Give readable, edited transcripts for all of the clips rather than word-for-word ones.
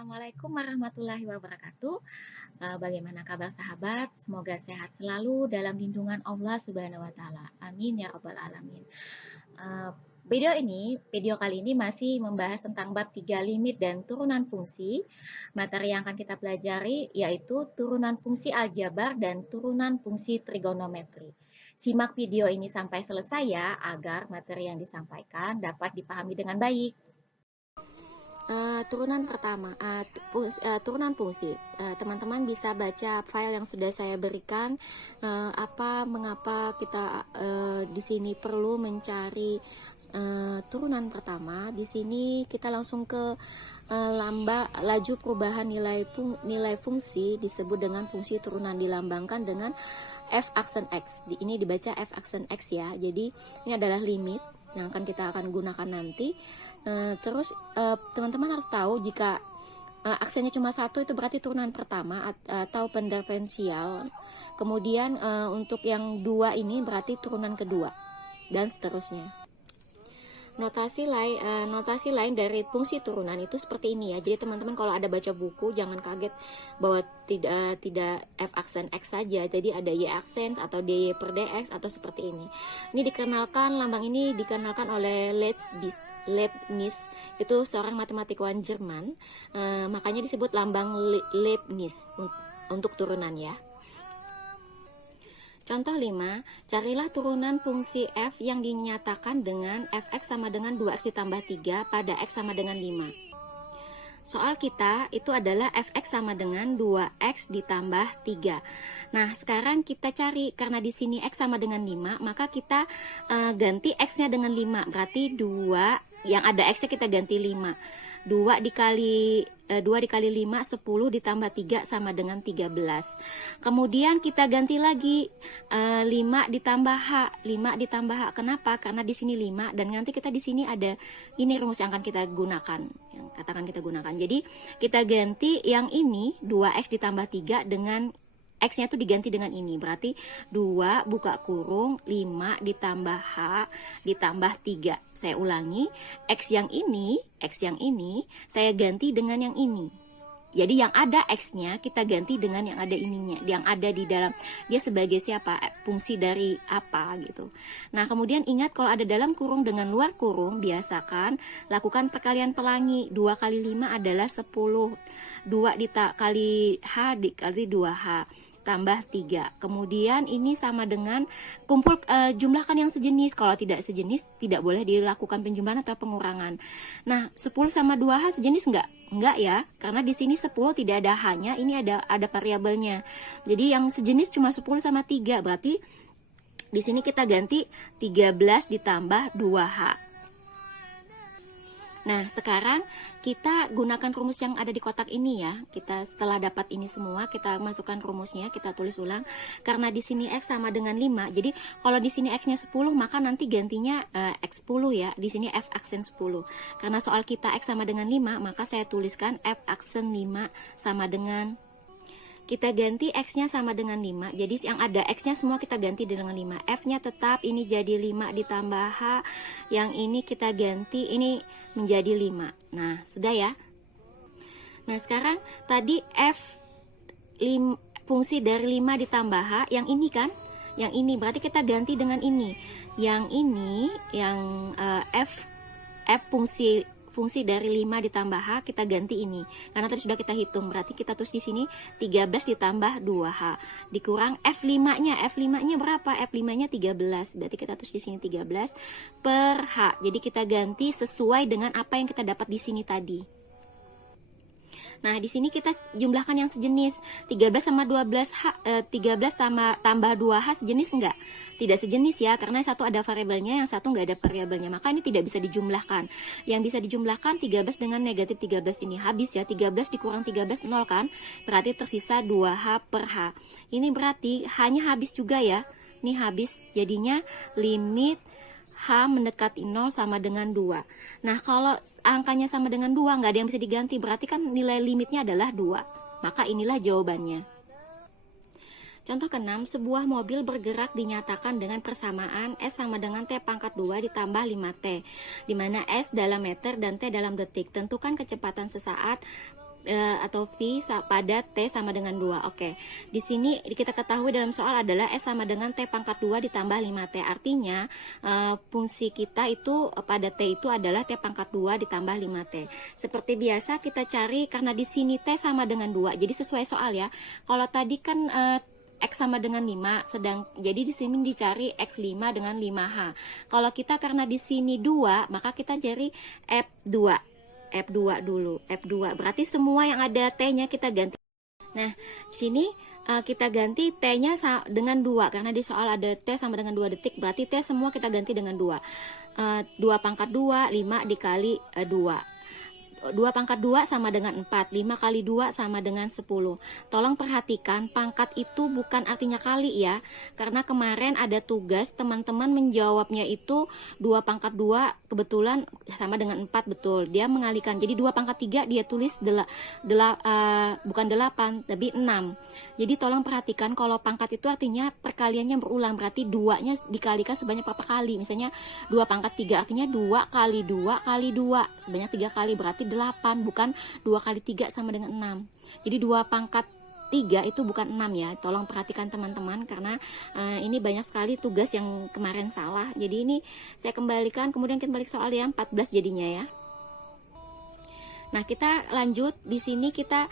Assalamualaikum warahmatullahi wabarakatuh. Bagaimana kabar sahabat? Semoga sehat selalu dalam lindungan Allah Subhanahu wa taala. Amin ya rabbal alamin. Eh, video kali ini masih membahas tentang bab 3 limit dan turunan fungsi. Materi yang akan kita pelajari yaitu turunan fungsi aljabar dan turunan fungsi trigonometri. Simak video ini sampai selesai ya, agar materi yang disampaikan dapat dipahami dengan baik. Turunan pertama, turunan fungsi. Teman-teman bisa baca file yang sudah saya berikan. Mengapa kita di sini perlu mencari turunan pertama. Di sini kita langsung ke laju perubahan nilai fungsi disebut dengan fungsi turunan, dilambangkan dengan f aksen x. Ini dibaca f aksen x ya. Jadi ini adalah limit yang kita akan gunakan nanti. Terus teman-teman harus tahu jika aksennya cuma satu itu berarti turunan pertama atau pendiferensial. Kemudian untuk yang dua ini berarti turunan kedua dan seterusnya. Notasi lain dari fungsi turunan itu seperti ini ya. Jadi teman-teman kalau ada baca buku jangan kaget bahwa tidak f aksen x saja. Jadi ada y aksen atau dy per dx atau seperti ini. Lambang ini dikenalkan oleh Leibniz, itu seorang matematikawan Jerman. Makanya disebut lambang Leibniz untuk turunan ya. Contoh 5, carilah turunan fungsi f yang dinyatakan dengan fx sama dengan 2x ditambah 3 pada x sama dengan 5. Soal kita itu adalah fx sama dengan 2x ditambah 3. Nah, sekarang kita cari, karena di sini x sama dengan 5, maka kita ganti x-nya dengan 5. Berarti 2, yang ada x-nya kita ganti 5. 2 dikali 5, 10 ditambah 3 sama dengan 13. Kemudian kita ganti lagi 5 ditambah h. 5 ditambah h. Kenapa? Karena di sini 5 dan nanti kita di sini ada ini rumus yang akan kita gunakan. Jadi kita ganti yang ini 2x ditambah 3 dengan x-nya itu diganti dengan ini. Berarti 2 buka kurung 5 ditambah h ditambah 3. Saya ulangi, x yang ini saya ganti dengan yang ini. Jadi yang ada x-nya kita ganti dengan yang ada ininya, yang ada di dalam dia sebagai siapa, fungsi dari apa gitu. Nah, kemudian ingat kalau ada dalam kurung dengan luar kurung, biasakan lakukan perkalian pelangi. 2 kali 5 adalah 10. 2 dikali h dikali 2h tambah 3. Kemudian ini sama dengan jumlahkan yang sejenis. Kalau tidak sejenis tidak boleh dilakukan penjumlahan atau pengurangan. Nah, 10 sama 2h sejenis enggak? Enggak ya, karena di sini 10 tidak ada h-nya, ini ada variabelnya. Jadi yang sejenis cuma 10 sama 3. Berarti di sini kita ganti 13 ditambah 2h. Nah, sekarang kita gunakan rumus yang ada di kotak ini ya. Kita setelah dapat ini semua, kita masukkan rumusnya, kita tulis ulang. Karena di sini x sama dengan 5. Jadi, kalau di sini x-nya 10, maka nanti gantinya x 10 ya. Di sini f aksen 10. Karena soal kita x sama dengan 5, maka saya tuliskan f aksen 5 sama dengan, kita ganti x-nya sama dengan 5. Jadi yang ada x-nya semua kita ganti dengan 5. F-nya tetap ini jadi 5 ditambah h. Yang ini kita ganti ini menjadi 5. Nah, sudah ya. Nah, sekarang tadi fungsi dari 5 ditambah h, yang ini kan? Yang ini berarti kita ganti dengan ini. Yang ini yang f fungsi dari 5 ditambah h kita ganti ini. Karena tadi sudah kita hitung, berarti kita tulis di sini 13 ditambah 2h dikurang f5-nya. F5-nya berapa? F5-nya 13. Berarti kita tulis di sini 13 per h. Jadi kita ganti sesuai dengan apa yang kita dapat di sini tadi. Nah, di sini kita jumlahkan yang sejenis. 13 sama 12h, 13 tambah 2h sejenis enggak? Tidak sejenis ya, karena satu ada variabelnya, yang satu enggak ada variabelnya. Maka ini tidak bisa dijumlahkan. Yang bisa dijumlahkan 13 dengan negatif 13 ini. Habis ya, 13 dikurang 13 0 kan? Berarti tersisa 2h per h. Ini berarti h-nya habis juga ya. Ini habis, jadinya limit h mendekati 0 sama dengan 2. Nah, kalau angkanya sama dengan 2, nggak ada yang bisa diganti. Berarti kan nilai limitnya adalah 2. Maka inilah jawabannya. Contoh ke-6, sebuah mobil bergerak dinyatakan dengan persamaan S sama dengan T pangkat 2 ditambah 5T, di mana S dalam meter dan T dalam detik. Tentukan kecepatan sesaat atau V pada T sama dengan 2. Oke. Di sini kita ketahui dalam soal adalah S sama dengan T pangkat 2 ditambah 5T. Artinya fungsi kita itu pada T itu adalah T pangkat 2 ditambah 5T. Seperti biasa kita cari, karena di sini T sama dengan 2. Jadi sesuai soal ya. Kalau tadi kan X sama dengan 5, jadi di sini dicari X5 dengan 5H. Kalau kita karena di sini 2, maka kita cari F2. F2 dulu, F2. Berarti semua yang ada T-nya kita ganti. Nah, di sini kita ganti T-nya dengan 2, karena di soal ada T sama dengan 2 detik, berarti T semua kita ganti dengan 2. 2 pangkat 2, 5 dikali 2. 2 pangkat 2 sama dengan 4, 5 kali 2 sama dengan 10. Tolong perhatikan, pangkat itu bukan artinya kali ya, karena kemarin ada tugas teman-teman menjawabnya itu 2 pangkat 2 kebetulan sama dengan 4, betul. Dia mengalihkan, jadi 2 pangkat 3 dia tulis bukan 8, tapi 6. Jadi tolong perhatikan, kalau pangkat itu artinya perkaliannya berulang, berarti 2-nya dikalikan sebanyak berapa kali. Misalnya 2 pangkat 3 artinya 2 kali 2 kali 2 sebanyak 3 kali, berarti 8, bukan 2 kali 3 sama dengan 6. Jadi 2 pangkat 3 itu bukan 6 ya. Tolong perhatikan teman-teman, karena ini banyak sekali tugas yang kemarin salah. Jadi ini saya kembalikan, kemudian kita balik soal yang 14 jadinya ya. Nah, kita lanjut. Di sini kita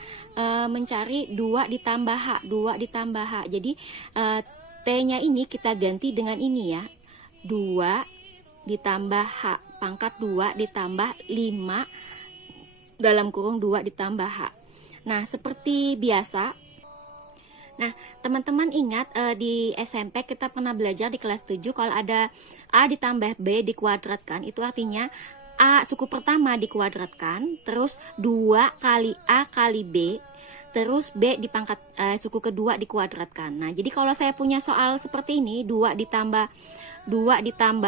mencari 2 ditambah H, 2 ditambah H. Jadi T-nya ini kita ganti dengan ini ya. 2 ditambah H pangkat 2 ditambah 5 dalam kurung 2 ditambah H. Nah, seperti biasa. Nah, teman-teman ingat di SMP kita pernah belajar di kelas 7 kalau ada A ditambah B dikuadratkan, itu artinya A suku pertama dikuadratkan, terus 2 kali A kali B, terus B di pangkat suku kedua dikuadratkan. Nah, jadi kalau saya punya soal seperti ini, 2 ditambah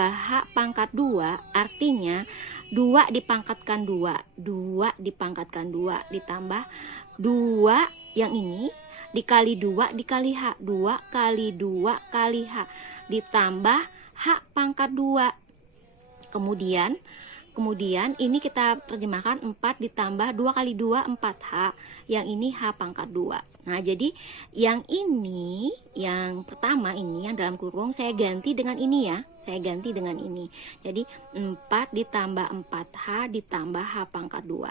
H pangkat 2, artinya 2 dipangkatkan 2, 2 dipangkatkan 2 ditambah 2 yang ini dikali 2 dikali H, 2 kali 2 kali H ditambah H pangkat 2. Kemudian ini kita terjemahkan 4 ditambah 2 kali 2 4H, yang ini H pangkat 2. Nah, jadi yang ini, yang pertama ini yang dalam kurung saya ganti dengan ini ya. Saya ganti dengan ini. Jadi 4 ditambah 4H ditambah H pangkat 2.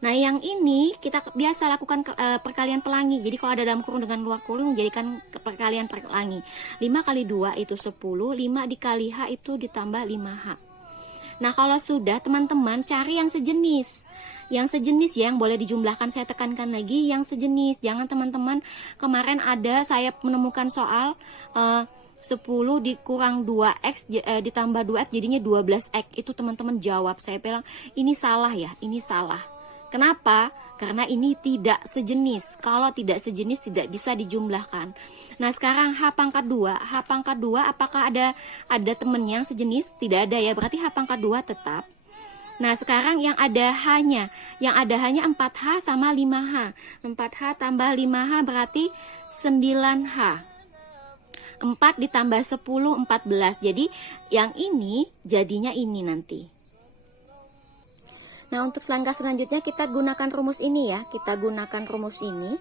Nah, yang ini kita biasa lakukan perkalian pelangi. Jadi kalau ada dalam kurung dengan luar kurung, jadikan perkalian pelangi. 5 kali 2 itu 10, 5 dikali H itu ditambah 5H. Nah, kalau sudah, teman-teman cari yang sejenis. Yang sejenis ya, yang boleh dijumlahkan, saya tekankan lagi, yang sejenis. Jangan teman-teman, kemarin ada saya menemukan soal 10 dikurang 2X ditambah 2X jadinya 12X. Itu teman-teman jawab. Saya bilang, ini salah ya, ini salah. Kenapa? Karena ini tidak sejenis. Kalau tidak sejenis tidak bisa dijumlahkan. Nah, sekarang H pangkat 2. H pangkat 2 apakah ada temen yang sejenis? Tidak ada ya. Berarti H pangkat 2 tetap. Nah, sekarang yang ada H-nya. Yang ada H-nya 4H sama 5H. 4H tambah 5H berarti 9H. 4 ditambah 10, 14. Jadi yang ini jadinya ini nanti. Nah, untuk langkah selanjutnya kita gunakan rumus ini ya. Kita gunakan rumus ini.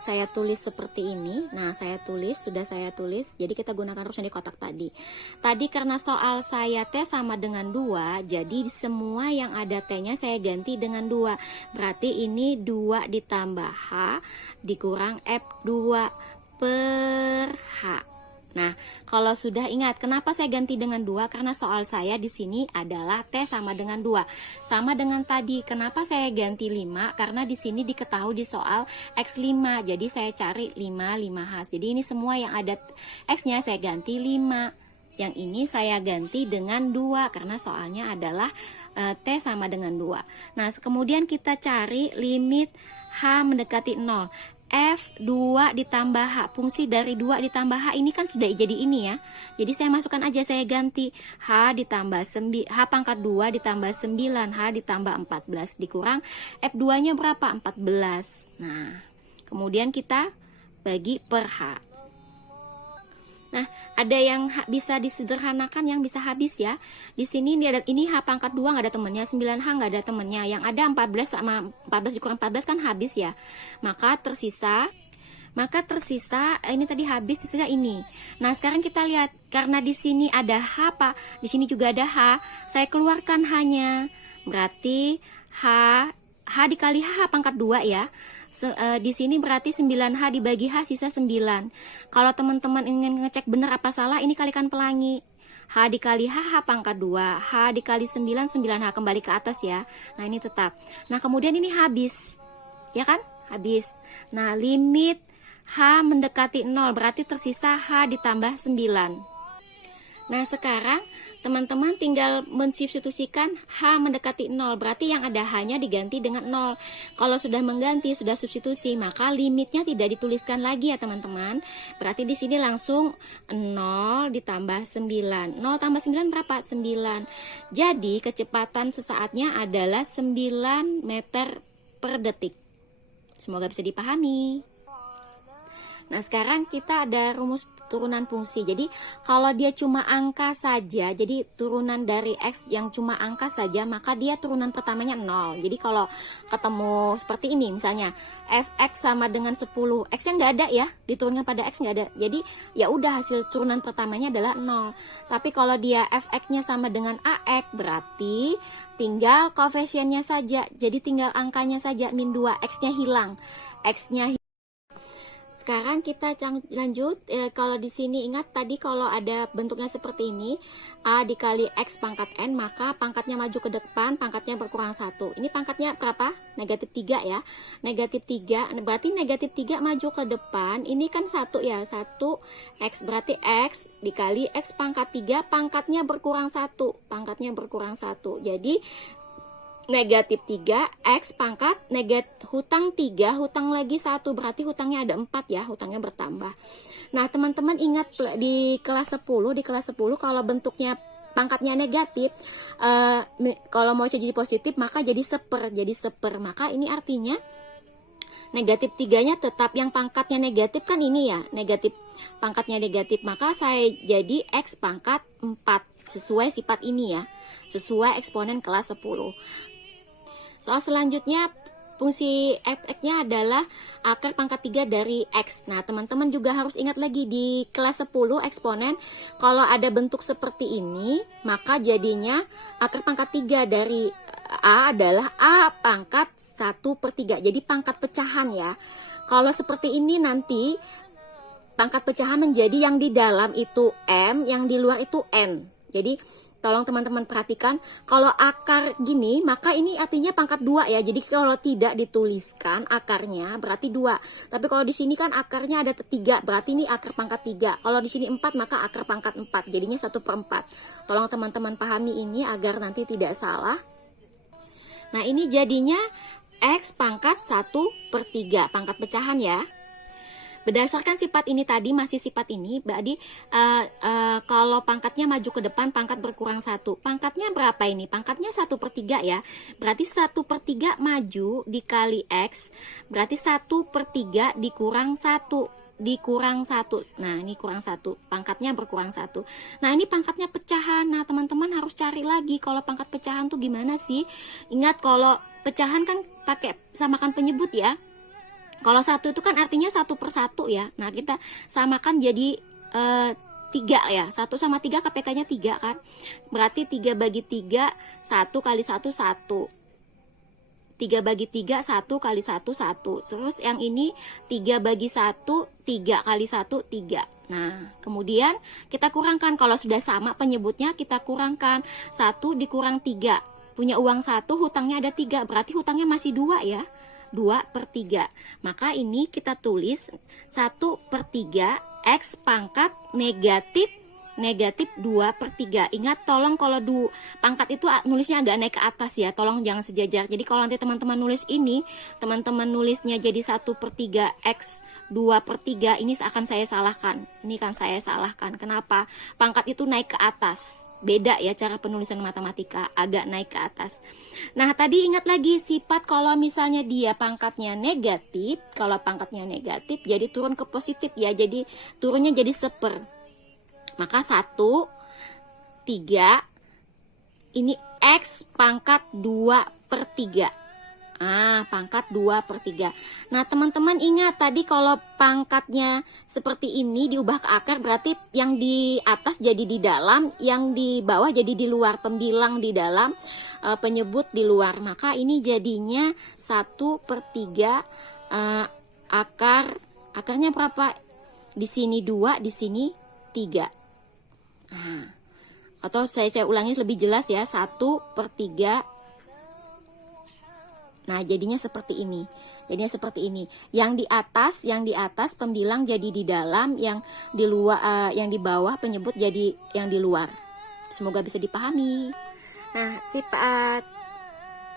Saya tulis seperti ini. Nah, sudah saya tulis. Jadi kita gunakan rumus di kotak tadi. Tadi karena soal saya T sama dengan 2, jadi semua yang ada T-nya saya ganti dengan 2. Berarti ini 2 ditambah H dikurang F2 per H. Nah, kalau sudah ingat, kenapa saya ganti dengan 2? Karena soal saya di sini adalah T sama dengan 2. Sama dengan tadi, kenapa saya ganti 5? Karena di sini diketahui di soal X5. Jadi saya cari 5, 5H. Jadi ini semua yang ada X-nya saya ganti 5. Yang ini saya ganti dengan 2 karena soalnya adalah T sama dengan 2. Nah, kemudian kita cari limit H mendekati 0. F2 ditambah H, fungsi dari 2 ditambah H ini kan sudah jadi ini ya. Jadi saya masukkan aja, saya ganti H ditambah H pangkat 2 ditambah 9, H ditambah 14 dikurang F2 nya berapa? 14. Nah, kemudian kita bagi per H. Nah, ada yang bisa disederhanakan, yang bisa habis ya. Di sini ini H pangkat 2 nggak ada temennya, 9H nggak ada temennya. Yang ada 14 sama 14 dikurang 14 kan habis ya. Maka tersisa ini tadi habis, tersisa ini. Nah, sekarang kita lihat karena di sini ada H Pak, di sini juga ada H. Saya keluarkan H-nya. Berarti H dikali H pangkat 2 ya. Di sini berarti 9H dibagi H sisa 9. Kalau teman-teman ingin ngecek benar apa salah, ini kalikan pelangi. H dikali H pangkat 2, H dikali 9, 9H kembali ke atas ya. Nah, ini tetap. Nah, kemudian ini habis. Ya kan? Habis. Nah, limit H mendekati 0 berarti tersisa H ditambah 9. Nah, sekarang teman-teman tinggal mensubstitusikan H mendekati 0, berarti yang ada H-nya diganti dengan 0. Kalau sudah mengganti, sudah substitusi, maka limitnya tidak dituliskan lagi ya teman-teman. Berarti di sini langsung 0 ditambah 9. 0 tambah 9 berapa? 9. Jadi kecepatan sesaatnya adalah 9 meter per detik. Semoga bisa dipahami. Nah, sekarang kita ada rumus turunan fungsi. Jadi, kalau dia cuma angka saja, jadi turunan dari X yang cuma angka saja, maka dia turunan pertamanya 0. Jadi, kalau ketemu seperti ini, misalnya Fx sama dengan 10, X-nya nggak ada ya, diturunkan pada X nggak ada. Jadi, ya udah hasil turunan pertamanya adalah 0. Tapi kalau dia Fx-nya sama dengan AX, berarti tinggal koefisiennya saja. Jadi, tinggal angkanya saja, min 2, X-nya hilang. X-nya Sekarang kita lanjut. Kalau di sini ingat tadi kalau ada bentuknya seperti ini, A dikali X pangkat N, maka pangkatnya maju ke depan, pangkatnya berkurang 1. Ini pangkatnya berapa? Negatif 3 ya. Negatif 3, berarti negatif 3 maju ke depan, ini kan 1 ya. 1 X, berarti X dikali X pangkat 3, pangkatnya berkurang 1. Pangkatnya berkurang 1. Jadi negatif 3, X pangkat hutang 3, hutang lagi 1, berarti hutangnya ada 4 ya, hutangnya bertambah. Nah, teman-teman ingat di kelas 10 kalau bentuknya pangkatnya negatif, kalau mau jadi positif maka jadi seper, maka ini artinya negatif 3-nya tetap, yang pangkatnya negatif kan ini ya, negatif, pangkatnya negatif, maka saya jadi X pangkat 4, sesuai sifat ini ya, sesuai eksponen kelas 10. Soal selanjutnya, fungsi f(x)-nya adalah akar pangkat 3 dari X. Nah, teman-teman juga harus ingat lagi di kelas 10 eksponen, kalau ada bentuk seperti ini, maka jadinya akar pangkat 3 dari A adalah A pangkat 1/3. Jadi pangkat pecahan ya. Kalau seperti ini nanti, pangkat pecahan menjadi yang di dalam itu M, yang di luar itu N. Jadi tolong teman-teman perhatikan, kalau akar gini, maka ini artinya pangkat 2 ya. Jadi kalau tidak dituliskan akarnya, berarti 2. Tapi kalau di sini kan akarnya ada 3, berarti ini akar pangkat 3. Kalau di sini 4, maka akar pangkat 4. Jadinya 1/4. Tolong teman-teman pahami ini agar nanti tidak salah. Nah, ini jadinya X pangkat 1/3, pangkat pecahan ya. Berdasarkan sifat ini tadi, masih sifat ini, berarti kalau pangkatnya maju ke depan, pangkat berkurang 1. Pangkatnya berapa ini? Pangkatnya 1/3 ya. Berarti 1/3 maju dikali X, berarti 1/3 dikurang 1. Nah, ini kurang 1. Pangkatnya berkurang 1. Nah, ini pangkatnya pecahan. Nah, teman-teman harus cari lagi kalau pangkat pecahan tuh gimana sih? Ingat, kalau pecahan kan pakai samakan penyebut ya. Kalau 1 itu kan artinya 1/1 ya. Nah, kita samakan jadi 3 ya. 1 sama 3 KPK-nya 3 kan. Berarti 3 bagi 3, 1 kali 1, 1. 3 bagi 3, 1 kali 1, 1. Terus yang ini 3 bagi 1, 3 kali 1, 3. Nah, kemudian kita kurangkan. Kalau sudah sama penyebutnya, kita kurangkan. 1 dikurang 3. Punya uang 1, hutangnya ada 3. Berarti hutangnya masih 2 ya. 2/3. Maka ini kita tulis 1/3 X pangkat negatif 2/3. Ingat, tolong kalau pangkat itu nulisnya agak naik ke atas ya, tolong jangan sejajar. Jadi kalau nanti teman-teman nulis ini, teman-teman nulisnya jadi 1/3 X 2/3, ini akan saya salahkan. Ini kan saya salahkan. Kenapa? Pangkat itu naik ke atas. Beda ya cara penulisan matematika, agak naik ke atas. Nah, tadi ingat lagi sifat kalau misalnya dia pangkatnya negatif, kalau pangkatnya negatif jadi turun ke positif ya, jadi turunnya jadi seper. Maka 1, 3, ini X pangkat 2/3. Pangkat 2/3. Nah, teman-teman ingat tadi kalau pangkatnya seperti ini diubah ke akar, berarti yang di atas jadi di dalam, yang di bawah jadi di luar, pembilang di dalam, penyebut di luar. Maka ini jadinya 1/3, akarnya berapa? Di sini 2, di sini 3. Atau saya ulangi lebih jelas ya, 1/3. Nah, jadinya seperti ini. Yang di atas pembilang jadi di dalam, yang di luar, yang di bawah penyebut jadi yang di luar. Semoga bisa dipahami. Nah,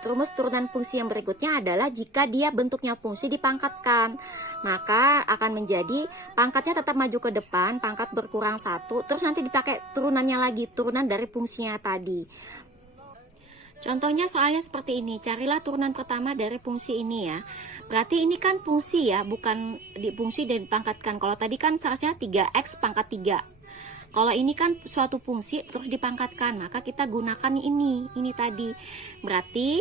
rumus turunan fungsi yang berikutnya adalah jika dia bentuknya fungsi dipangkatkan, maka akan menjadi pangkatnya tetap maju ke depan, pangkat berkurang 1, terus nanti dipakai turunannya lagi, turunan dari fungsinya tadi. Contohnya soalnya seperti ini, carilah turunan pertama dari fungsi ini ya. Berarti ini kan fungsi ya, bukan fungsi dan dipangkatkan. Kalau tadi kan seharusnya 3x pangkat 3. Kalau ini kan suatu fungsi terus dipangkatkan, maka kita gunakan ini tadi. Berarti,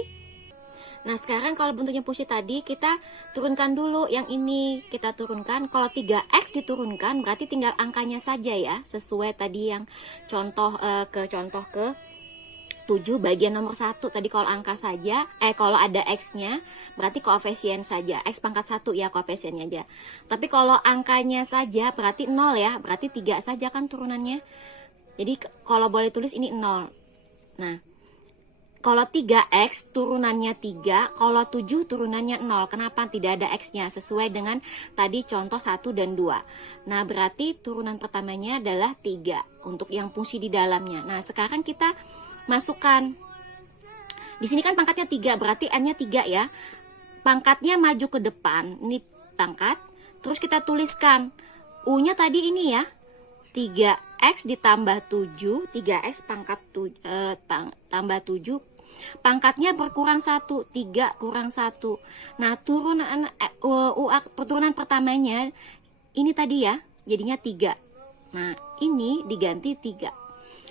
nah sekarang kalau bentuknya fungsi tadi, kita turunkan dulu yang ini. Kita turunkan, kalau 3x diturunkan, berarti tinggal angkanya saja ya. Sesuai tadi yang contoh ke 7 bagian nomor 1 tadi, kalau angka saja, kalau ada x-nya berarti koefisien saja, x pangkat 1 ya, koefisiennya aja. Tapi kalau angkanya saja berarti 0 ya, berarti 3 saja kan turunannya. Jadi kalau boleh tulis ini 0. Nah, kalau 3x turunannya 3, kalau 7 turunannya 0. Kenapa? Tidak ada x-nya, sesuai dengan tadi contoh 1 dan 2. Nah, berarti turunan pertamanya adalah 3 untuk yang fungsi di dalamnya. Nah, sekarang kita masukkan. Di sini kan pangkatnya 3, berarti n-nya 3 ya. Pangkatnya maju ke depan, ini pangkat. Terus kita tuliskan u-nya tadi ini ya. 3x ditambah 7, 3x pangkat tambah 7. Pangkatnya berkurang 1, 3 kurang 1. Nah, turunan pertamanya ini tadi ya, jadinya 3. Nah, ini diganti 3.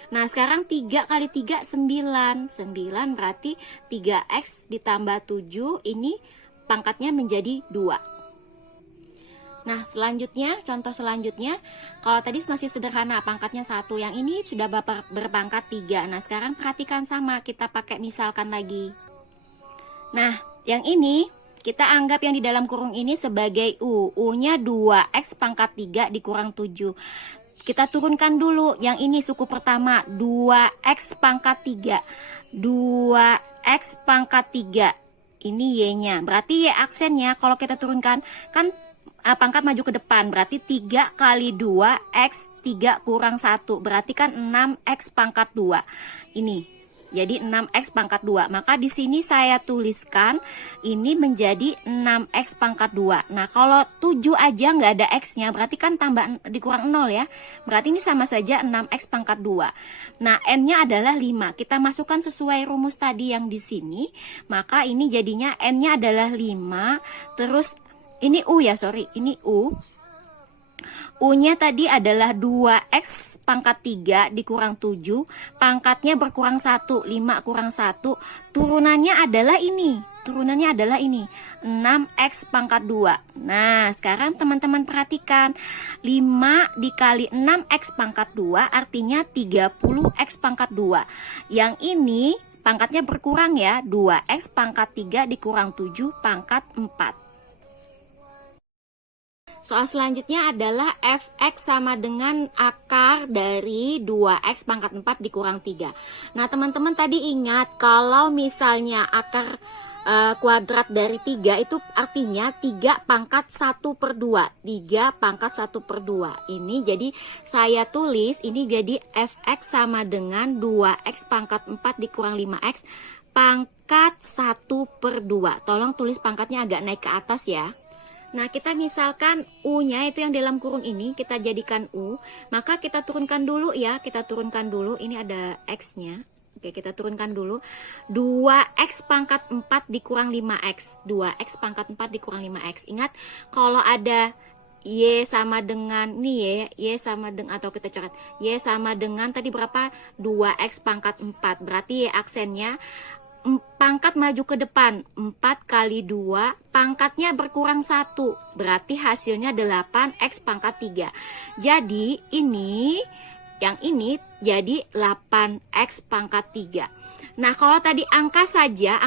Nah, sekarang 3 kali 3, 9. 9 berarti 3x ditambah 7, ini pangkatnya menjadi 2. Nah, selanjutnya, contoh selanjutnya, kalau tadi masih sederhana, pangkatnya 1. Yang ini sudah berpangkat 3. Nah, sekarang perhatikan sama, kita pakai misalkan lagi. Nah, yang ini, kita anggap yang di dalam kurung ini sebagai u. U-nya 2x pangkat 3 dikurang 7. Kita turunkan dulu yang ini suku pertama, 2x pangkat 3. 2x pangkat 3. Ini y-nya. Berarti y aksennya kalau kita turunkan kan pangkat maju ke depan. Berarti 3 kali 2 x 3 kurang 1. Berarti kan 6x pangkat 2. Ini. Jadi 6x pangkat 2. Maka di sini saya tuliskan ini menjadi 6x pangkat 2. Nah, kalau 7 aja nggak ada x-nya, berarti kan tambah dikurang 0 ya. Berarti ini sama saja 6x pangkat 2. Nah, n-nya adalah 5. Kita masukkan sesuai rumus tadi yang di sini. Maka ini jadinya n-nya adalah 5. Terus ini u ya, sorry. Ini u. U-nya tadi adalah 2x pangkat 3 dikurang 7, pangkatnya berkurang 1, 5 kurang 1, turunannya adalah ini, 6x pangkat 2. Nah, sekarang teman-teman perhatikan, 5 dikali 6x pangkat 2 artinya 30x pangkat 2. Yang ini pangkatnya berkurang ya, 2x pangkat 3 dikurang 7 pangkat 4. Soal selanjutnya adalah fx sama dengan akar dari 2x pangkat 4 dikurang 3. Nah, teman-teman tadi ingat kalau misalnya akar kuadrat dari 3 itu artinya 3 pangkat 1/2. 3 pangkat 1/2. Ini jadi saya tulis ini jadi fx sama dengan 2x pangkat 4 dikurang 5x pangkat 1/2. Tolong tulis pangkatnya agak naik ke atas ya. Nah, kita misalkan U-nya itu yang dalam kurung ini kita jadikan U, maka kita turunkan dulu ya, ini ada X-nya. Oke, kita turunkan dulu. 2x pangkat 4 dikurang 5x. 2x pangkat 4 dikurang 5x. Ingat, kalau ada Y sama dengan nih Y sama dengan, atau kita coret Y sama dengan tadi berapa, 2x pangkat 4. Berarti Y aksennya pangkat maju ke depan, 4 kali 2, pangkatnya berkurang 1, berarti hasilnya 8x pangkat 3. Jadi ini, yang ini jadi 8x pangkat 3. Nah, kalau tadi angka saja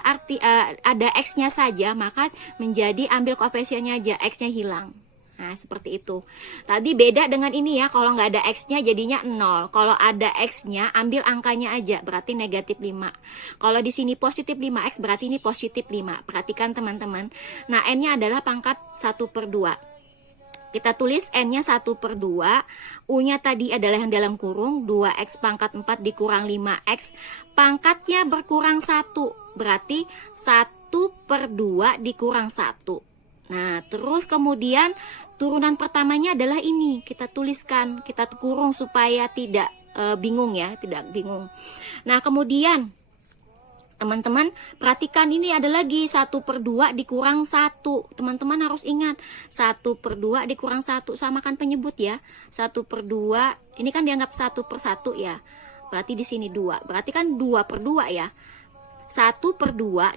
arti ada x-nya saja, maka menjadi ambil koefisiennya aja, x-nya hilang. Nah, seperti itu. Tadi beda dengan ini ya, kalau nggak ada x-nya jadinya 0. Kalau ada x-nya, ambil angkanya aja, berarti negatif 5. Kalau di sini positif 5x, berarti ini positif 5. Perhatikan teman-teman. Nah, n-nya adalah pangkat 1/2. Kita tulis n-nya 1/2, u-nya tadi adalah yang dalam kurung, 2x pangkat 4 dikurang 5x, pangkatnya berkurang 1, berarti 1/2 dikurang 1. Nah, terus kemudian turunan pertamanya adalah ini, kita tuliskan, kita kurung supaya tidak bingung ya, tidak bingung. Nah, kemudian teman-teman perhatikan, ini ada lagi 1/2 dikurang 1. Teman-teman harus ingat 1/2 dikurang 1 samakan penyebut ya. 1/2 ini kan dianggap 1/1 ya. Berarti di sini 2. Berarti kan 2/2 ya. 1/2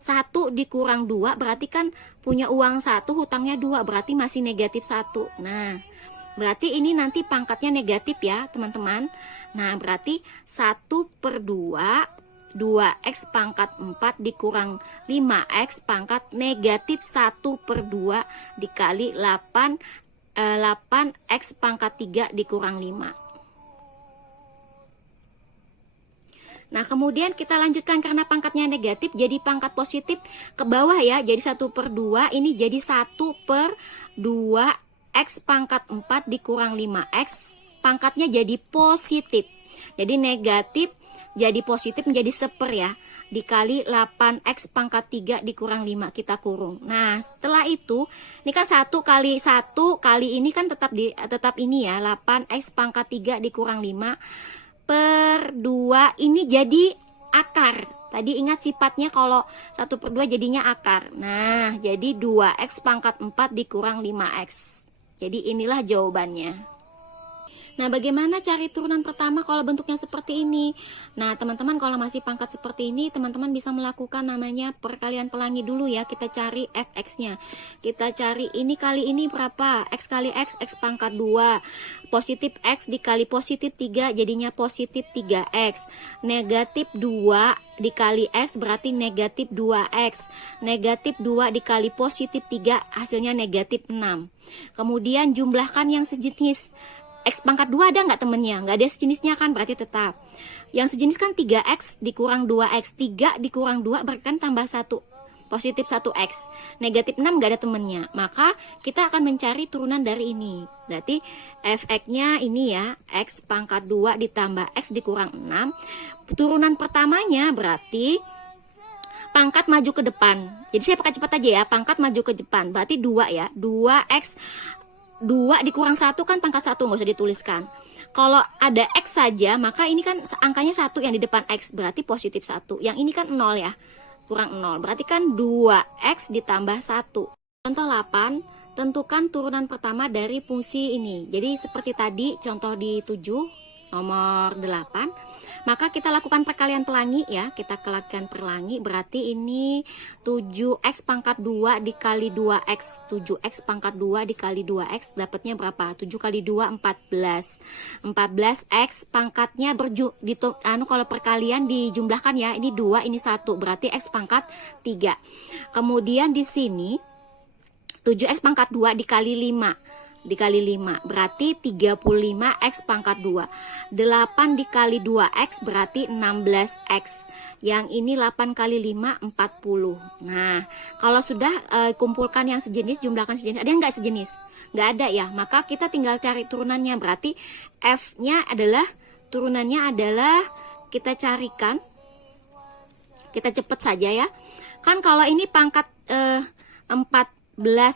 1 dikurang 2 berarti kan punya uang 1, hutangnya 2, berarti masih negatif 1. Nah, berarti ini nanti pangkatnya negatif ya teman-teman. Nah, berarti 1/2 2x pangkat 4 dikurang 5x pangkat negatif 1/2 dikali 8x pangkat 3 dikurang 5. Nah, kemudian kita lanjutkan karena pangkatnya negatif, jadi pangkat positif ke bawah ya. Jadi 1/2 ini jadi 1/2 x pangkat 4 dikurang 5x, pangkatnya jadi positif. Jadi negatif jadi positif menjadi 1/4 ya, dikali 8x pangkat 3 dikurang 5, kita kurung. Nah, setelah itu ini kan 1 kali 1 kali ini kan tetap ini ya, 8x pangkat 3 dikurang 5/2, ini jadi akar. Tadi ingat sifatnya kalau 1/2 jadinya akar. Nah, jadi 2x pangkat 4 dikurang 5x. Jadi inilah jawabannya. Nah, bagaimana cari turunan pertama kalau bentuknya seperti ini? Nah, teman-teman kalau masih pangkat seperti ini, teman-teman bisa melakukan namanya perkalian pelangi dulu ya. Kita cari fx-nya. Kita cari ini kali ini berapa? X kali x, x pangkat 2. Positif x dikali positif 3, jadinya positif 3x. Negatif 2 dikali x berarti negatif 2x. Negatif 2 dikali positif 3, hasilnya negatif 6. Kemudian jumlahkan yang sejenis. X pangkat 2 ada nggak temennya? Nggak ada sejenisnya kan, berarti tetap. Yang sejenis kan 3x dikurang 2x. 3 dikurang 2 berarti kan tambah 1. Positif 1x. Negatif 6 nggak ada temennya. Maka kita akan mencari turunan dari ini. Berarti fx-nya ini ya, x pangkat 2 ditambah x dikurang 6. Turunan pertamanya berarti pangkat maju ke depan. Jadi saya pakai cepat aja ya, pangkat maju ke depan. Berarti 2 ya, 2x 2 dikurang 1 kan pangkat 1, nggak usah dituliskan. Kalau ada x saja, maka ini kan angkanya 1 yang di depan x, berarti positif 1. Yang ini kan 0 ya, kurang 0, berarti kan 2x ditambah 1. Contoh 8, tentukan turunan pertama dari fungsi ini. Jadi seperti tadi, contoh di 7, nomor 8, maka kita lakukan perkalian pelangi ya. Kita lakukan pelangi, berarti ini 7x pangkat 2 dikali 2x. 7x pangkat 2 dikali 2x dapatnya berapa? 7 kali 2 14. 14x pangkatnya kalau perkalian dijumlahkan ya, ini 2 ini 1, berarti x pangkat 3. Kemudian di sini 7x pangkat 2 dikali 5 berarti 35x pangkat 2. 8 dikali 2x berarti 16x. Yang ini 8 kali 5 40. Nah, kalau sudah kumpulkan yang sejenis, jumlahkan sejenis. Ada yang nggak sejenis? Nggak ada ya. Maka kita tinggal cari turunannya. Berarti f-nya adalah, turunannya adalah kita carikan. Kita cepet saja ya. Kan kalau ini pangkat 14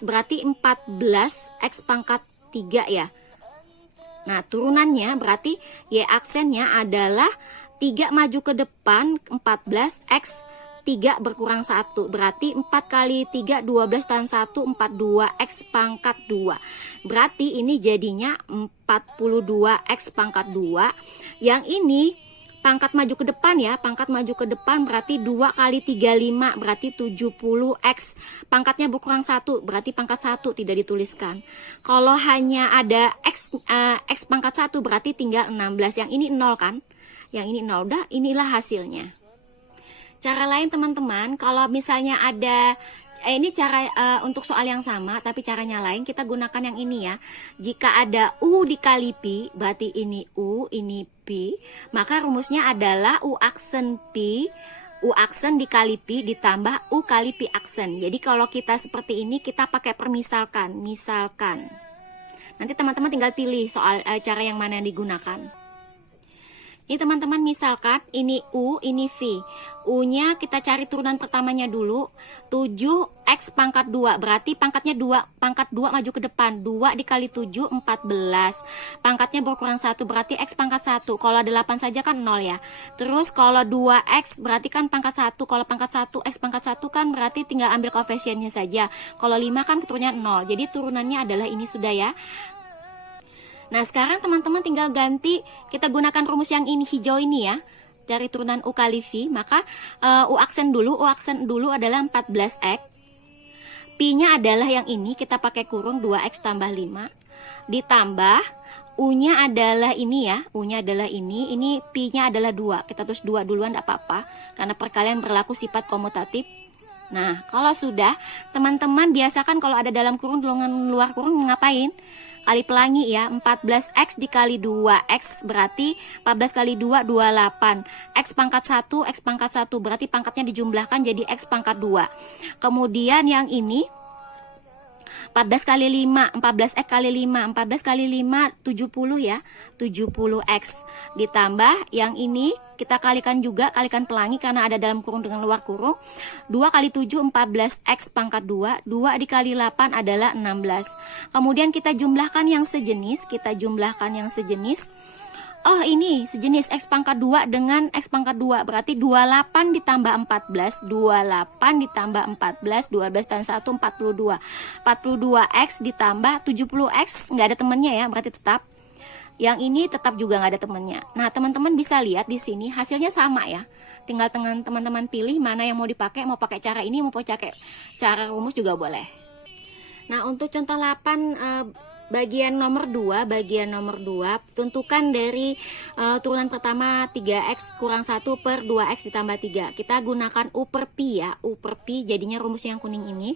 berarti 14 x pangkat 3 ya. Nah, turunannya berarti y aksennya adalah 3 maju ke depan 14 x 3 berkurang 1. Berarti 4 kali 3, 12 tambah 1, 42 X pangkat 2. Berarti ini jadinya 42 X pangkat 2. Yang ini pangkat maju ke depan ya, pangkat maju ke depan berarti 2 kali 35 berarti 70X. Pangkatnya berkurang 1 berarti pangkat 1 tidak dituliskan. Kalau hanya ada X pangkat 1 berarti tinggal 16. Yang ini 0 kan? Yang ini 0. Udah, inilah hasilnya. Cara lain teman-teman, kalau misalnya ada ini cara untuk soal yang sama tapi caranya lain, kita gunakan yang ini ya. Jika ada U dikali Pi, berarti ini U, ini Pi, maka rumusnya adalah U aksen Pi, U aksen dikali Pi ditambah U kali Pi aksen. Jadi kalau kita seperti ini, kita pakai permisalkan. Misalkan, nanti teman-teman tinggal pilih soal cara yang mana yang digunakan. Ini teman-teman, misalkan ini U, ini V. U-nya kita cari turunan pertamanya dulu. 7X pangkat 2. Berarti pangkatnya 2. Pangkat 2 maju ke depan. 2 dikali 7, 14. Pangkatnya berkurang 1. Berarti X pangkat 1. Kalau 8 saja kan 0 ya. Terus kalau 2X berarti kan pangkat 1. Kalau pangkat 1, X pangkat 1 kan berarti tinggal ambil koefisiennya saja. Kalau 5 kan keturunannya 0. Jadi turunannya adalah ini sudah ya. Nah sekarang teman-teman tinggal ganti, kita gunakan rumus yang ini, hijau ini ya, dari turunan U kali V. Maka U aksen dulu adalah 14X. Pi-nya adalah yang ini, kita pakai kurung 2X tambah 5. Ditambah U-nya adalah ini ya, U-nya adalah ini Pi-nya adalah 2. Kita tulis 2 duluan tidak apa-apa, karena perkalian berlaku sifat komutatif. Nah kalau sudah, teman-teman biasakan kalau ada dalam kurung dengan luar kurung ngapain? Kali pelangi ya, 14X dikali 2X berarti 14 kali 2, 28. X pangkat 1, X pangkat 1 berarti pangkatnya dijumlahkan jadi X pangkat 2. Kemudian yang ini 14 kali 5, 14X kali 5, 14 kali 5, 70 ya, 70X. Ditambah yang ini, kita kalikan juga, kalikan pelangi karena ada dalam kurung dengan luar kurung. 2 kali 7, 14X pangkat 2, 2 dikali 8 adalah 16. Kemudian kita jumlahkan yang sejenis, Oh ini sejenis X pangkat 2 dengan X pangkat 2 berarti 28 ditambah 14, 28 ditambah 14, 12 tambah 1, 42. 42X ditambah 70X nggak ada temennya ya, berarti tetap. Yang ini tetap juga nggak ada temennya. Nah teman-teman bisa lihat di sini hasilnya sama ya. Tinggal teman-teman pilih mana yang mau dipakai, mau pakai cara ini, mau pakai cara rumus juga boleh. Nah untuk contoh 8 bagian nomor 2, tentukan dari turunan pertama 3X kurang 1 per 2X ditambah 3. Kita gunakan U per Pi ya, U per Pi jadinya rumus yang kuning ini.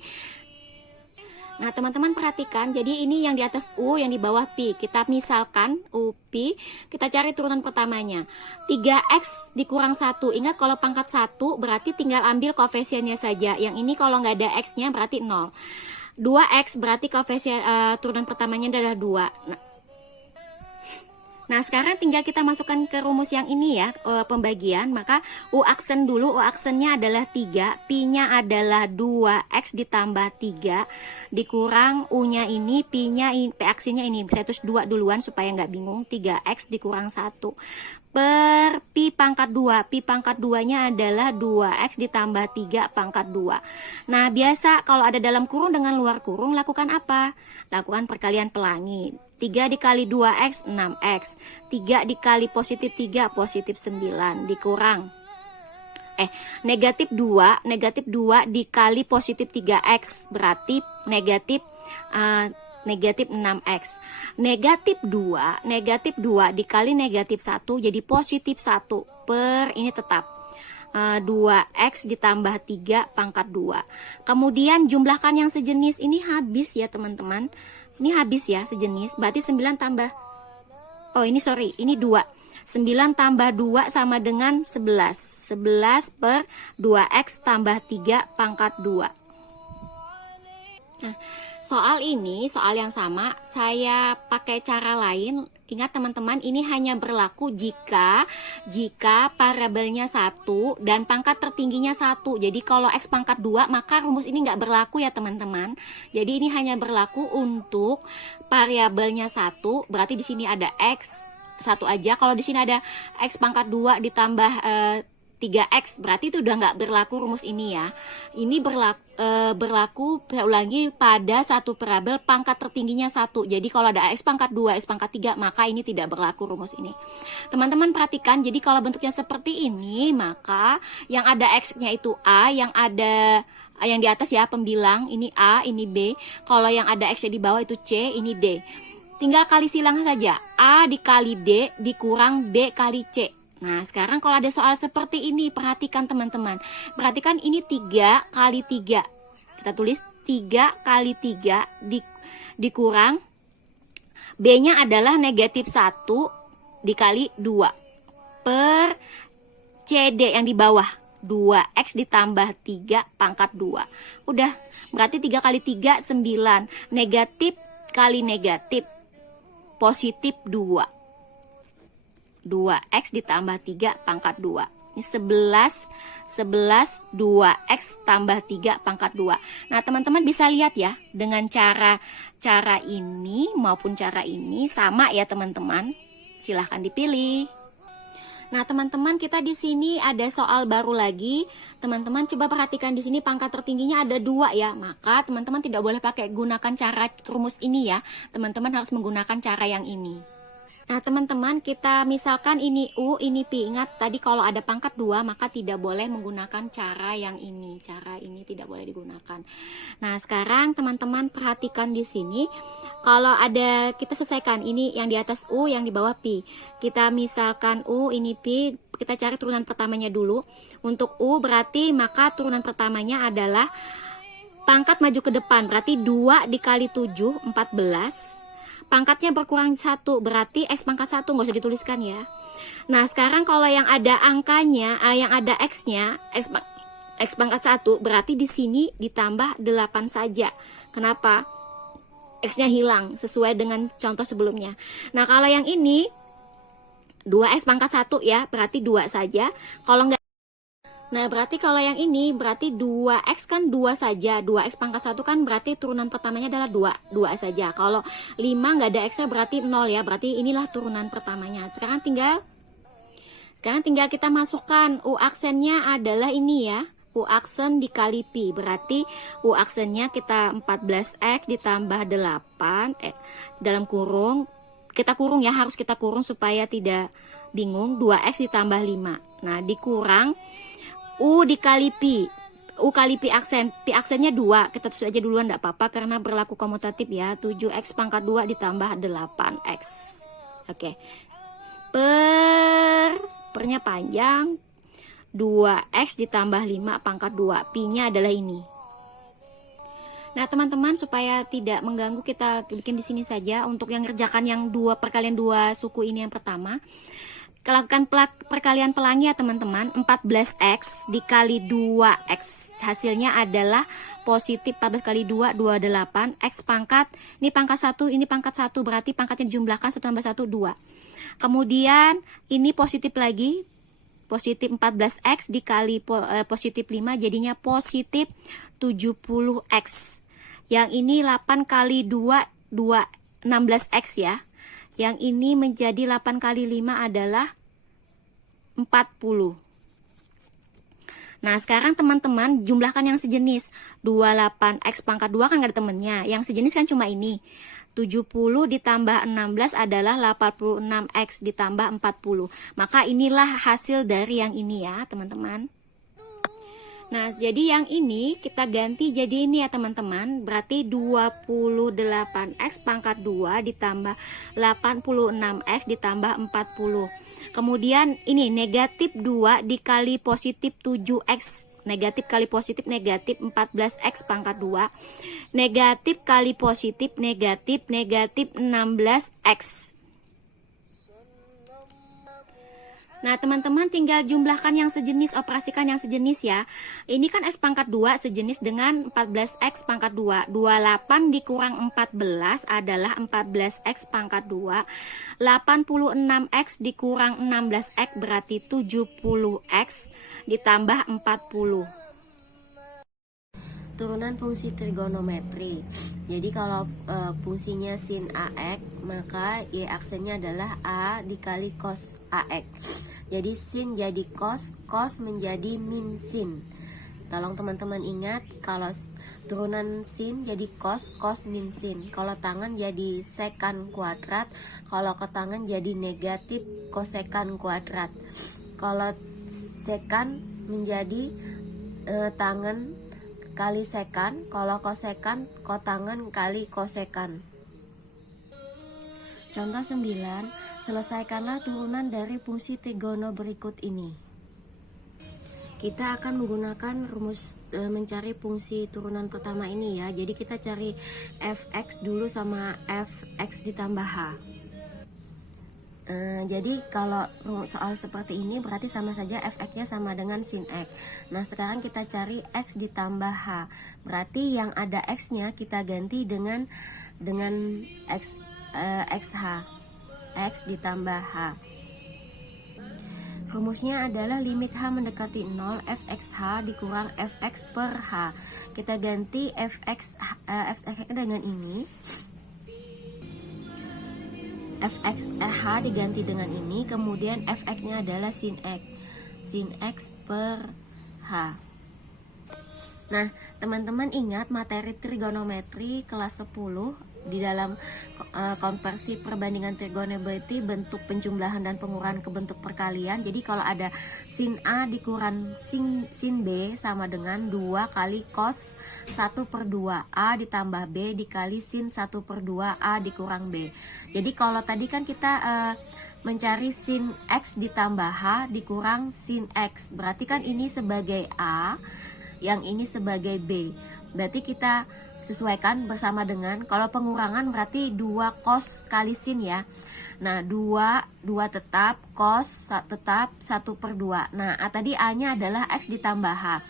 Nah teman-teman perhatikan, jadi ini yang di atas U, yang di bawah Pi. Kita misalkan U Pi, kita cari turunan pertamanya 3X dikurang 1. Ingat kalau pangkat 1 berarti tinggal ambil koefisiennya saja. Yang ini kalau nggak ada X nya berarti 0. 2X berarti koefisien turunan pertamanya adalah 2. Nah sekarang tinggal kita masukkan ke rumus yang ini ya, pembagian. Maka U aksen dulu, U aksennya adalah 3, Pi-nya adalah 2X ditambah 3 dikurang U-nya ini, Pi-nya, P aksennya ini, saya tulis 2 duluan supaya nggak bingung. 3X dikurang 1 per Pi pangkat 2. Pi pangkat 2-nya adalah 2X ditambah 3 pangkat 2. Nah biasa kalau ada dalam kurung dengan luar kurung lakukan apa? Lakukan perkalian pelangi. 3 dikali 2X 6X, 3 dikali positif 3 positif 9 dikurang negatif 2 dikali positif 3X berarti negatif 6X. Negatif 2 dikali negatif 1 jadi positif 1 per ini tetap 2X ditambah 3 pangkat 2. Kemudian jumlahkan yang sejenis, ini habis ya teman-teman. Ini habis ya sejenis, berarti 9 tambah, ini 2. 9 tambah 2 sama dengan 11. 11 per 2X tambah 3 pangkat 2. Nah, soal yang sama, saya pakai cara lain. Ingat teman-teman, ini hanya berlaku jika variabelnya 1 dan pangkat tertingginya 1. Jadi kalau X pangkat 2 maka rumus ini nggak berlaku ya teman-teman. Jadi ini hanya berlaku untuk variabelnya 1, berarti di sini ada X 1 aja. Kalau di sini ada X pangkat 2 ditambah 3x, berarti itu udah nggak berlaku rumus ini ya. Ini berlaku saya ulangi pada satu parabel pangkat tertingginya 1. Jadi kalau ada x pangkat 2, x pangkat 3, maka ini tidak berlaku rumus ini. Teman-teman perhatikan, jadi kalau bentuknya seperti ini, maka yang ada x-nya itu a, yang ada yang di atas ya pembilang, ini a, ini b. Kalau yang ada x-nya di bawah itu c, ini d. Tinggal kali silang saja, a dikali d dikurang b kali c. Nah, sekarang kalau ada soal seperti ini, perhatikan teman-teman. Perhatikan ini 3 kali 3. Kita tulis 3 kali 3 dikurang B-nya adalah negatif 1 dikali 2 per CD yang di bawah. 2x ditambah 3 pangkat 2. Udah, berarti 3 kali 3, 9. Negatif kali negatif, positif 2. 2x ditambah 3 pangkat 2. Ini 11 2x tambah 3 pangkat 2. Nah, teman-teman bisa lihat ya, dengan cara ini maupun cara ini sama ya, teman-teman. Silahkan dipilih. Nah, teman-teman, kita di sini ada soal baru lagi. Teman-teman coba perhatikan di sini pangkat tertingginya ada 2 ya. Maka teman-teman tidak boleh pakai gunakan cara rumus ini ya. Teman-teman harus menggunakan cara yang ini. Nah, teman-teman, kita misalkan ini U, ini Pi. Ingat, tadi kalau ada pangkat 2, maka tidak boleh menggunakan cara yang ini. Cara ini tidak boleh digunakan. Nah, sekarang teman-teman perhatikan di sini. Kalau ada, kita selesaikan. Ini yang di atas U, yang di bawah Pi. Kita misalkan U, ini Pi. Kita cari turunan pertamanya dulu. Untuk U berarti, maka turunan pertamanya adalah pangkat maju ke depan. Berarti 2 dikali 7, 14. Pangkatnya berkurang 1, berarti x pangkat 1, nggak usah dituliskan ya. Nah, sekarang kalau yang ada angkanya, yang ada x-nya, x pangkat 1, berarti di sini ditambah 8 saja. Kenapa? X-nya hilang, sesuai dengan contoh sebelumnya. Nah, kalau yang ini, 2x pangkat 1 ya, berarti 2 saja. Kalau nggak, nah, berarti kalau yang ini berarti 2x kan 2 saja. 2x pangkat 1 kan berarti turunan pertamanya adalah 2 saja. Kalau 5 nggak ada x-nya berarti 0 ya. Berarti inilah turunan pertamanya. Sekarang tinggal kita masukkan U aksennya adalah ini ya. U aksen dikali pi. Berarti U aksennya kita 14x ditambah 8 dalam kurung. Kita kurung ya, harus kita kurung supaya tidak bingung. 2x ditambah 5. Nah, dikurang U dikali pi. U kali pi aksen. Pi aksennya 2. Kita tulis aja duluan enggak apa-apa karena berlaku komutatif ya. 7x pangkat 2 ditambah 8x. Oke. Pernya panjang. 2x ditambah 5 pangkat 2. Pi-nya adalah ini. Nah, teman-teman, supaya tidak mengganggu, kita bikin di sini saja. Untuk yang ngerjakan yang perkalian 2 suku ini yang pertama. Lakukan perkalian pelangi ya, teman-teman. 14x dikali 2x. Hasilnya adalah positif 14 kali 2, 28. X pangkat, ini pangkat 1, ini pangkat 1. Berarti pangkatnya dijumlahkan 1 tambah 1, 2. Kemudian ini positif lagi. Positif 14x dikali positif 5, jadinya positif 70x. Yang ini 8 kali 2, 16x ya. Yang ini menjadi 8 kali 5 adalah 40. Nah, sekarang teman-teman jumlahkan yang sejenis. 28x pangkat 2 kan gak ada temennya. Yang sejenis kan cuma ini. 70 ditambah 16 adalah 86x ditambah 40. Maka inilah hasil dari yang ini ya, teman-teman. Nah, jadi yang ini kita ganti jadi ini ya, teman-teman. Berarti 28x pangkat 2 ditambah 86x ditambah 40. Kemudian ini negatif 2 dikali positif 7x. Negatif kali positif negatif 14x pangkat 2. Negatif kali positif negatif 16x. Nah, teman-teman tinggal jumlahkan yang sejenis, operasikan yang sejenis ya. Ini kan x pangkat 2 sejenis dengan 14x pangkat 2. 28 dikurang 14 adalah 14x pangkat 2. 86x dikurang 16x berarti 70x ditambah 40. Turunan fungsi trigonometri. Jadi kalau fungsinya sin AX, maka Y aksennya adalah A dikali cos AX. Jadi sin jadi cos, cos menjadi min sin. Tolong teman-teman ingat, kalau turunan sin jadi cos, cos min sin. Kalau tangan jadi sekan kuadrat, kalau ke tangan jadi negatif kosekan kuadrat. Kalau sekan menjadi tangan kali sekan, kalau kosekan kotangan kali kosekan. Contoh 9, selesaikanlah turunan dari fungsi trigono berikut ini. Kita akan menggunakan rumus mencari fungsi turunan pertama ini ya. Jadi kita cari fx dulu sama fx ditambah h. Jadi kalau soal seperti ini berarti sama saja fx-nya sama dengan sin x. Nah sekarang kita cari x ditambah h. Berarti yang ada x-nya kita ganti dengan x xh, x ditambah h. Rumusnya adalah limit h mendekati 0 fxh dikurang fx per h. Kita ganti fx dengan ini. Fx diganti dengan ini, kemudian fx-nya adalah sin x per h. Nah, teman-teman ingat materi trigonometri kelas 10 di dalam konversi perbandingan trigonometri bentuk penjumlahan dan pengurangan ke bentuk perkalian. Jadi kalau ada sin A dikurang sin B sama dengan 2 kali cos 1/2 A ditambah B dikali sin 1/2 A dikurang B. Jadi kalau tadi kan kita mencari sin X ditambah H dikurang sin X, berarti kan ini sebagai A, yang ini sebagai B. Berarti kita sesuaikan bersama dengan, kalau pengurangan berarti 2 cos kali sin ya. Nah 2 tetap, cos tetap 1/2. Nah tadi A nya adalah X ditambah H,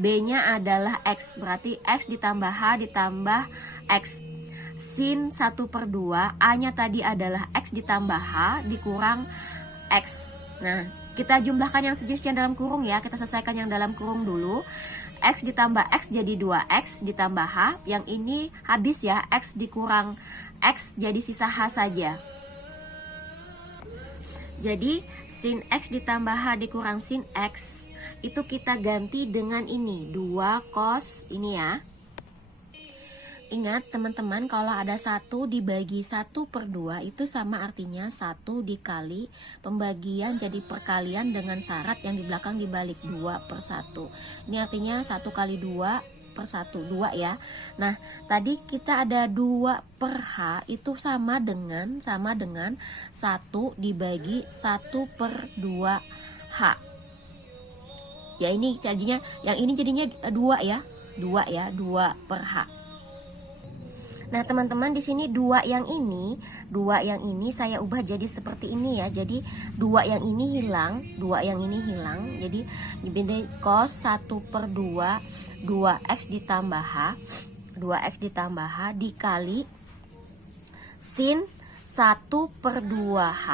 B nya adalah X, berarti X ditambah H ditambah X. Sin 1/2, A nya tadi adalah X ditambah H dikurang X. Nah kita jumlahkan yang sejenis yang dalam kurung ya, kita selesaikan yang dalam kurung dulu. X ditambah X jadi 2X ditambah H, yang ini habis ya, X dikurang X jadi sisa H saja. Jadi sin X ditambah H dikurang sin X itu kita ganti dengan ini 2 cos ini ya. Ingat teman-teman, kalau ada 1 dibagi 1/2 itu sama artinya 1 dikali pembagian jadi perkalian dengan syarat yang di belakang dibalik 2/1. Ini artinya 1 kali 2/1, 2 ya. Nah tadi kita ada 2/h itu sama dengan 1 dibagi 1/2h. Ya ini jadinya, yang ini jadinya 2 ya, 2/h. Nah teman-teman, di sini 2 yang ini saya ubah jadi seperti ini ya. Jadi 2 yang ini hilang, jadi dibanding cos 1/2 2x ditambah h dikali sin 1/2h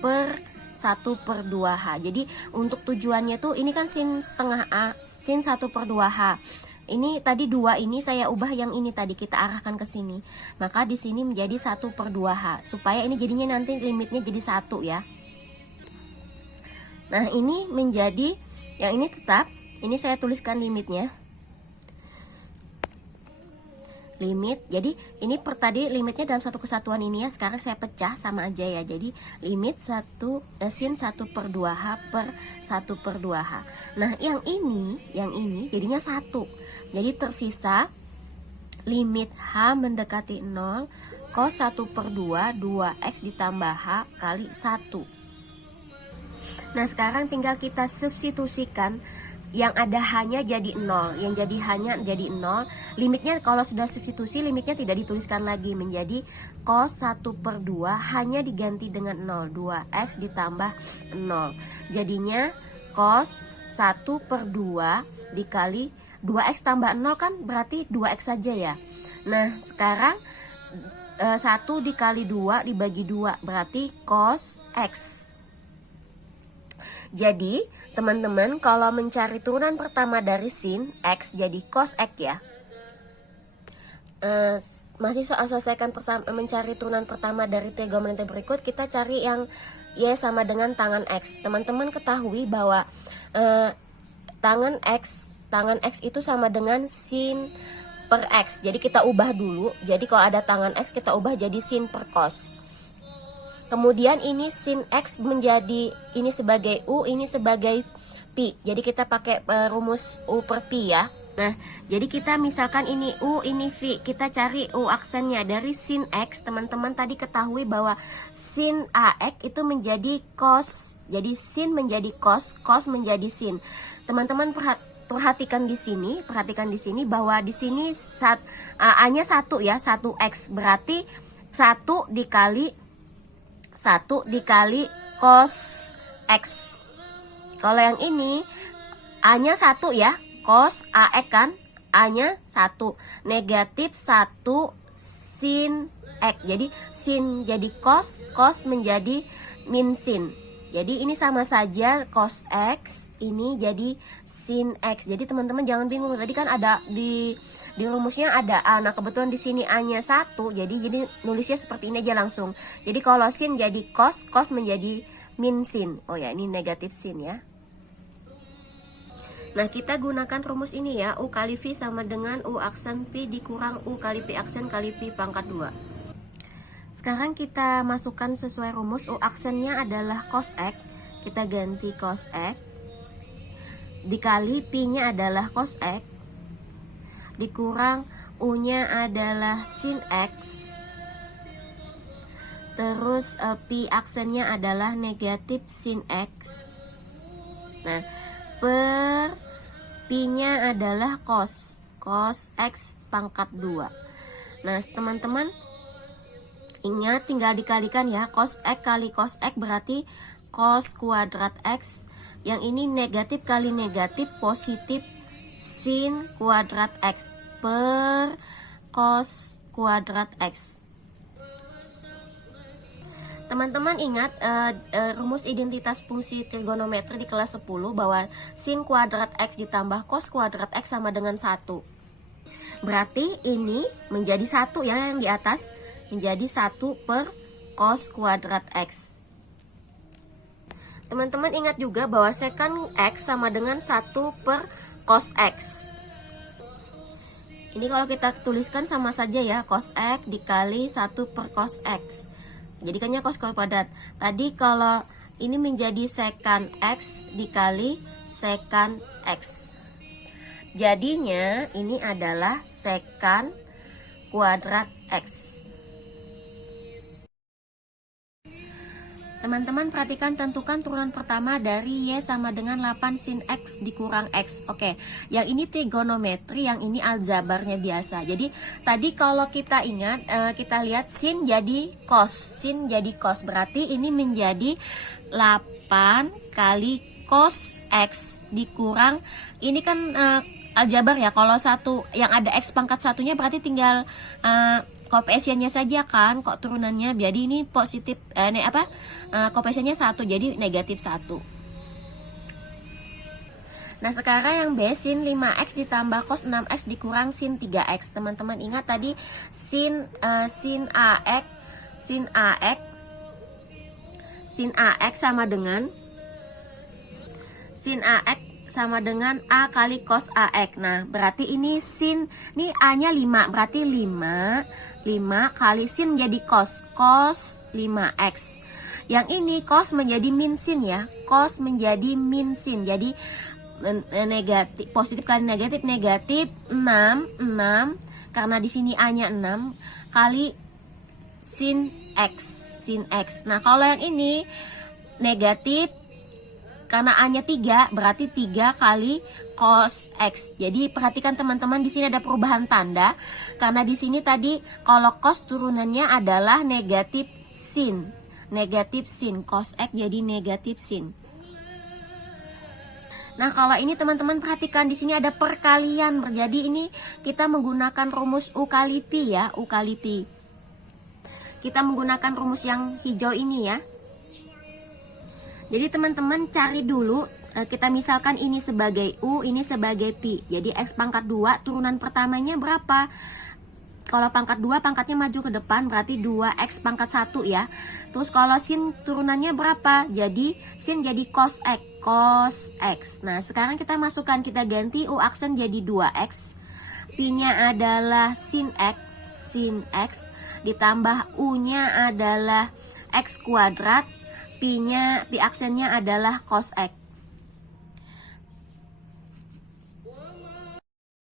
per 1/2h. Jadi untuk tujuannya tuh ini kan sin setengah a, sin 1/2h. Ini tadi 2 ini saya ubah yang ini tadi kita arahkan ke sini. Maka di sini menjadi 1/2h supaya ini jadinya nanti limitnya jadi 1 ya. Nah, ini menjadi yang ini tetap, ini saya tuliskan limitnya. Limit, jadi ini tadi limitnya dalam satu kesatuan ini ya, sekarang saya pecah sama aja ya. Jadi limit sin 1/2h per 1/2h. Nah yang ini jadinya 1. Jadi tersisa limit h mendekati 0 cos 1/2 2x ditambah h kali 1. Nah sekarang tinggal kita substitusikan. Yang ada hanya jadi 0, yang jadi hanya jadi 0. Limitnya kalau sudah substitusi, limitnya tidak dituliskan lagi, menjadi cos 1/2 hanya diganti dengan 0, 2x ditambah 0. Jadinya cos 1/2 dikali 2x tambah 0 kan berarti 2x saja ya. Nah sekarang 1 dikali 2 dibagi 2 berarti cos x. Jadi teman-teman, kalau mencari turunan pertama dari sin X jadi cos X ya. masih soal selesaikan mencari turunan pertama dari trigonometri berikut, kita cari yang Y sama dengan tangan X. Teman-teman ketahui bahwa tangan X itu sama dengan sin per X. Jadi kita ubah dulu. Jadi kalau ada tangan X kita ubah jadi sin per cos. Kemudian ini sin X menjadi, ini sebagai U, ini sebagai Pi. Jadi kita pakai rumus U per Pi ya. Nah, jadi kita misalkan ini U, ini V, kita cari U aksennya dari sin X. Teman-teman tadi ketahui bahwa sin AX itu menjadi cos. Jadi sin menjadi cos, cos menjadi sin. Teman-teman perhatikan di sini bahwa di sini A-nya 1 ya, 1X. Berarti 1 dikali cos X. Kalau yang ini A-nya 1 ya, cos AX kan, A-nya 1, negatif 1 sin X. Jadi sin jadi cos, cos menjadi min sin. Jadi ini sama saja cos X, ini jadi sin X. Jadi teman-teman jangan bingung, tadi kan ada di rumusnya ada A. Nah, kebetulan di sini A-nya 1, jadi nulisnya seperti ini aja langsung. Jadi kalau sin jadi cos, cos menjadi min sin. Oh ya, ini negatif sin ya. Nah, kita gunakan rumus ini ya, U kali V sama dengan U aksen Pi dikurang U kali Pi aksen kali Pi pangkat 2. Sekarang kita masukkan sesuai rumus. U aksennya adalah cos X, kita ganti cos X, dikali Pi-nya adalah cos X, dikurang U-nya adalah sin X, terus Pi aksennya adalah negatif sin X. Nah, per Pi-nya adalah cos X pangkat 2. Nah, teman-teman ingat tinggal dikalikan ya, cos X kali cos X berarti cos kuadrat X. Yang ini negatif kali negatif positif sin kuadrat X per cos kuadrat X. Teman-teman ingat rumus identitas fungsi trigonometri di kelas 10 bahwa sin kuadrat X ditambah cos kuadrat X sama dengan 1. Berarti ini menjadi 1 ya, yang di atas menjadi 1 per cos kuadrat X. Teman-teman ingat juga bahwa secant X sama dengan 1 per cos X. Ini kalau kita tuliskan sama saja ya, cos X dikali 1 per cos X. Jadikannya cos kuadrat. Tadi kalau ini menjadi secant X dikali secant X. Jadinya ini adalah secant kuadrat X. Teman-teman perhatikan, tentukan turunan pertama dari Y sama dengan 8 sin X dikurang X. Oke, yang ini trigonometri, yang ini aljabarnya biasa. Jadi tadi kalau kita ingat, kita lihat sin jadi cos. Sin jadi cos, berarti ini menjadi 8 kali cos X dikurang, ini kan aljabar ya, kalau satu yang ada X pangkat satunya berarti tinggal koefisiennya saja kan, kok turunannya. Jadi ini positif koefisiennya 1, jadi negatif 1. Nah, sekarang yang B, sin 5X ditambah cos 6X dikurang sin 3X. Teman-teman ingat tadi sin AX sama dengan A kali cos AX. Nah, berarti ini sin, ini A-nya 5, berarti 5 kali sin jadi cos 5X. Yang ini cos menjadi min sin ya, cos menjadi min sin. Jadi negatif, positif kali negatif 6 karena di sini A-nya 6 kali sin X. Nah, kalau yang ini negatif karena A-nya 3, berarti 3 kali cos X. Jadi perhatikan teman-teman, di sini ada perubahan tanda. Karena di sini tadi kalau cos turunannya adalah negatif sin. Cos X jadi negatif sin. Nah, kalau ini teman-teman perhatikan, di sini ada perkalian. Jadi ini kita menggunakan rumus U kali Pi ya, U kali Pi. Kita menggunakan rumus yang hijau ini ya. Jadi teman-teman cari dulu, kita misalkan ini sebagai U, ini sebagai Pi. Jadi X pangkat 2 turunan pertamanya berapa? Kalau pangkat 2 pangkatnya maju ke depan, berarti 2x pangkat 1 ya. Terus kalau sin turunannya berapa? Jadi sin jadi cos x. Nah, sekarang kita masukkan, kita ganti U aksen jadi 2x. Pi-nya adalah sin x, ditambah U-nya adalah x kuadrat, pi aksennya adalah cos x.